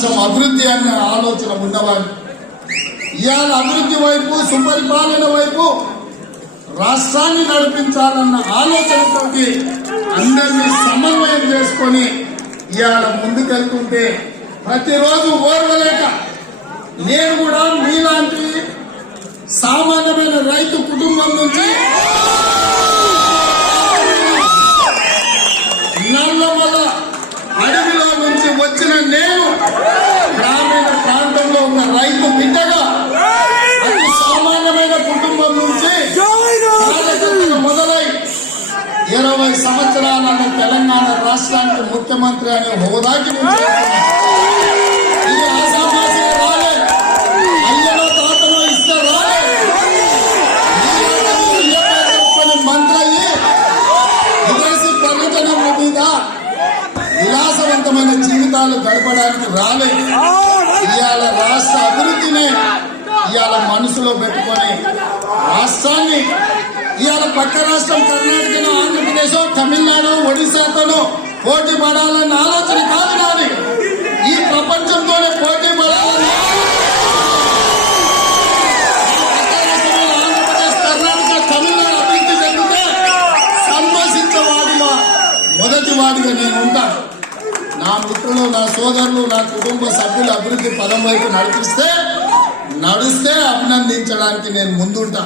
రాష్ట్రం అభివృద్ధి అనే ఆలోచన ఉన్నవాడిని. ఇవాళ అభివృద్ధి వైపు, సుపరిపాలన వైపు రాష్ట్రాన్ని నడిపించాలన్న ఆలోచనతోటి అందరినీ సమన్వయం చేసుకొని ఇవాళ ముందుకెళ్తుంటే ప్రతిరోజు ఓర్వలేక నేను కూడా మీలాంటి సామాన్యమైన రైతు కుటుంబం నుంచి నల్లమల అడవిలో నుంచి వచ్చిన నేను గ్రామీణ ప్రాంతంలో ఉన్న రైతు బిడ్డగా అతి సామాన్యమైన కుటుంబం నుంచి మొదలై 20 సంవత్సరాల తెలంగాణ రాష్ట్రానికి ముఖ్యమంత్రి అనే హోదాకి ఇది ఆసామాసిగా రాలే. అయ్యలో తాతలో ఇస్తే రాలే. మంత్రి అయ్యి విదేశీ పర్యటనల మీద విలాసవంతమైన జీవితాలు గడపడానికి రాలే. ఇవాళ రాష్ట్ర అభివృద్ధిని ఇవాళ మనసులో పెట్టుకొని రాష్ట్రాన్ని ఇవాళ పక్క రాష్ట్రం కర్ణాటకను, ఆంధ్రప్రదేశ్, తమిళనాడు, ఒడిశాతోనూ పోటీ పడాలన్న ఆలోచన కాదు నాది. ఈ ప్రపంచంతోనే పోటీ పడాలని ఆంధ్రప్రదేశ్, కర్ణాటక, తమిళనాడు అభివృద్ధి జరిగితే సంతోషించేవాడిగా మొదటి వాడిగా నేను ఉంటాను. నా మిత్రులు, నా సోదరులు, నా కుటుంబ సభ్యులు అభివృద్ధి పదం వైపు నడిస్తే అభినందించడానికి నేను ముందుంటా.